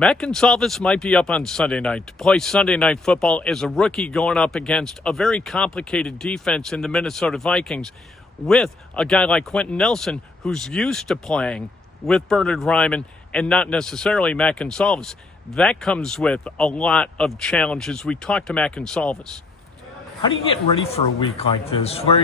Matt Goncalves might be up on Sunday night to play Sunday Night Football as a rookie going up against a very complicated defense in the Minnesota Vikings with a guy like Quentin Nelson who's used to playing with Bernhard Raimann and not necessarily Matt Goncalves. That comes with a lot of challenges. We talked to Matt Goncalves. How do you get ready for a week like this where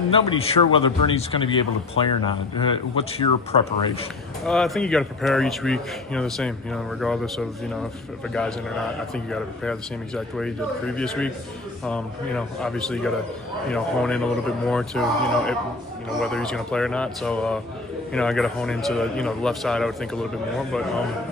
nobody's sure whether Bernie's going to be able to play or not? What's your preparation? I think you got to prepare each week, the same, regardless of, if a guy's in or not. I think you got to prepare the same exact way you did the previous week. Obviously you got to, hone in a little bit more to, whether he's going to play or not. So, I got to hone into the, the left side, I would think a little bit more, but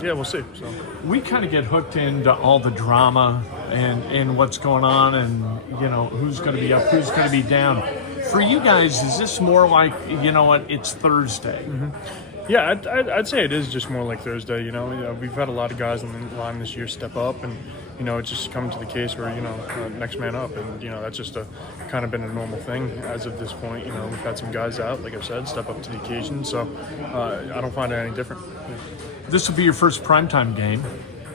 yeah, we'll see. So we kind of get hooked into all the drama and what's going on and, who's going to be up, who's going to be down. For you guys, is this more like, it's Thursday? Mm-hmm. Yeah, I'd say it is just more like Thursday. We've had a lot of guys on the line this year step up, and it's just come to the case where next man up, and that's just kind of been a normal thing as of this point. We've had some guys out, like I said, step up to the occasion, so I don't find it any different. Yeah. This will be your first primetime game.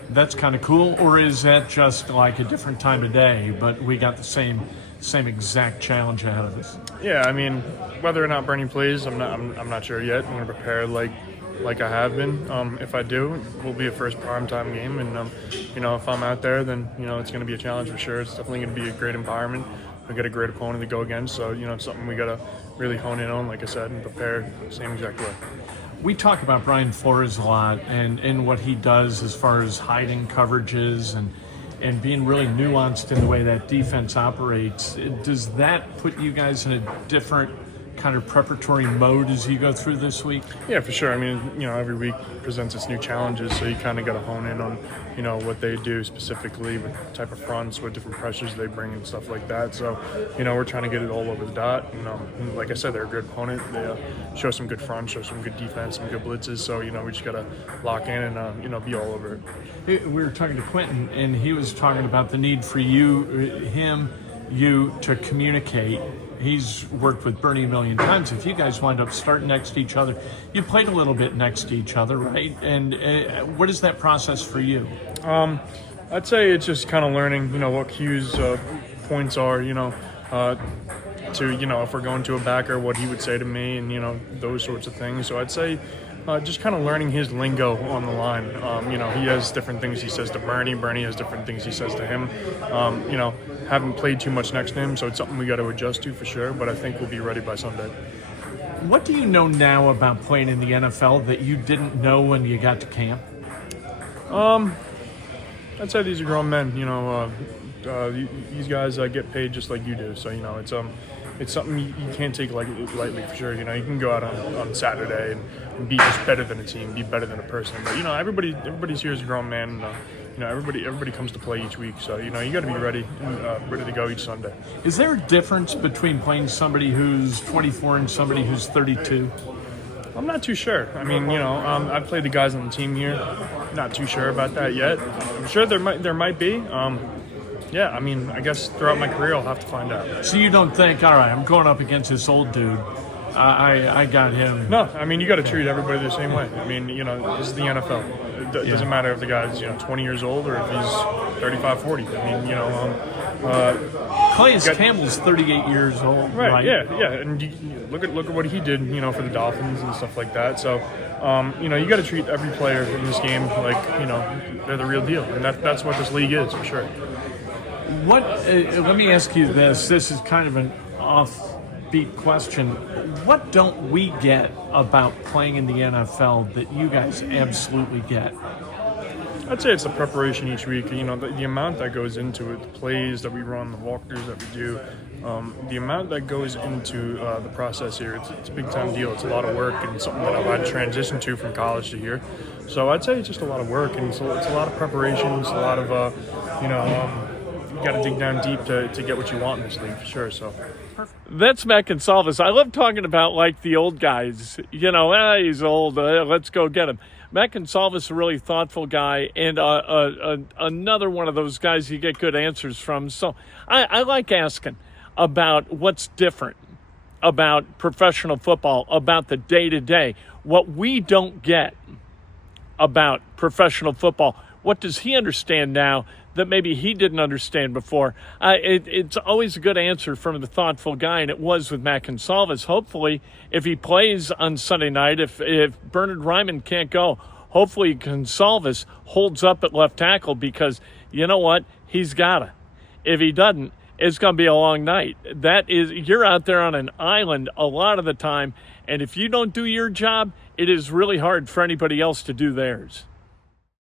That's kind of cool, or is that just like a different time of day, but we got the same exact challenge ahead of us? Yeah, I mean, whether or not Bernie plays, I'm not sure yet. I'm going to prepare like I have been. If I do, it will be a first primetime game, and if I'm out there, then it's going to be a challenge for sure. It's definitely going to be a great environment. We got a great opponent to go against, so it's something we got to really hone in on, like I said, and prepare the same exact way. We talk about Brian Flores a lot and what he does as far as hiding coverages and being really nuanced in the way that defense operates. Does that put you guys in a different kind of preparatory mode as you go through this week? Yeah, for sure. I mean, every week presents its new challenges, so you kind of got to hone in on, what they do specifically, what type of fronts, what different pressures they bring and stuff like that. So, we're trying to get it all over the dot. And like I said, they're a good opponent. They show some good fronts, show some good defense, some good blitzes. So, we just got to lock in and, be all over it. We were talking to Quentin, and he was talking about the need for you to communicate. He's worked with Bernie a million times. If you guys wind up starting next to each other, you played a little bit next to each other, right? And what is that process for you? I'd say it's just kind of learning, what cues, points are, to, if we're going to a backer, what he would say to me and, those sorts of things. So I'd say just kind of learning his lingo on the line. He has different things he says to Bernie. Bernie has different things he says to him. Haven't played too much next to him, so it's something we got to adjust to for sure, but I think we'll be ready by Sunday. What do you know now about playing in the NFL that you didn't know when you got to camp? I'd say these are grown men. These guys get paid just like you do, so it's something you can't take lightly for sure. You can go out on Saturday and be just better than a team, be better than a person. But everybody's here is a grown man. And, everybody comes to play each week, so you got to be ready to go each Sunday. Is there a difference between playing somebody who's 24 and somebody who's 32? I'm not too sure. I mean, I've played the guys on the team here. Not too sure about that yet. I'm sure there might be. Yeah, I mean, I guess throughout my career I'll have to find out. So you don't think, all right, I'm going up against this old dude. I got him. No, I mean, you got to treat everybody the same way. I mean, this is the NFL. It doesn't matter if the guy's 20 years old or if he's 35, 40. I mean, Calais Campbell's 38 years old, right? Yeah, and you look at what he did, for the Dolphins and stuff like that. So, you got to treat every player in this game like they're the real deal, and that's what this league is for sure. Let me ask you this. This is kind of an offbeat question. What don't we get about playing in the NFL that you guys absolutely get? I'd say it's the preparation each week. The amount that goes into it, the plays that we run, the walkthroughs that we do, the amount that goes into the process here, it's a big time deal. It's a lot of work and something that I've had to transition to from college to here. So I'd say it's just a lot of work, and it's a lot of preparation. It's a lot of, you got to dig down deep to get what you want in this league for sure. So that's Matt Goncalves. I love talking about the old guys. He's old. Let's go get him. Matt Goncalves is a really thoughtful guy and another one of those guys you get good answers from. So I like asking about what's different about professional football, about the day-to-day. What we don't get about professional football. What does he understand now that maybe he didn't understand before? It's always a good answer from the thoughtful guy, and it was with Matt Goncalves. Hopefully, if he plays on Sunday night, if Bernhard Raimann can't go, hopefully Goncalves holds up at left tackle, because you know what? He's got to. If he doesn't, it's going to be a long night. You're out there on an island a lot of the time, and if you don't do your job, it is really hard for anybody else to do theirs.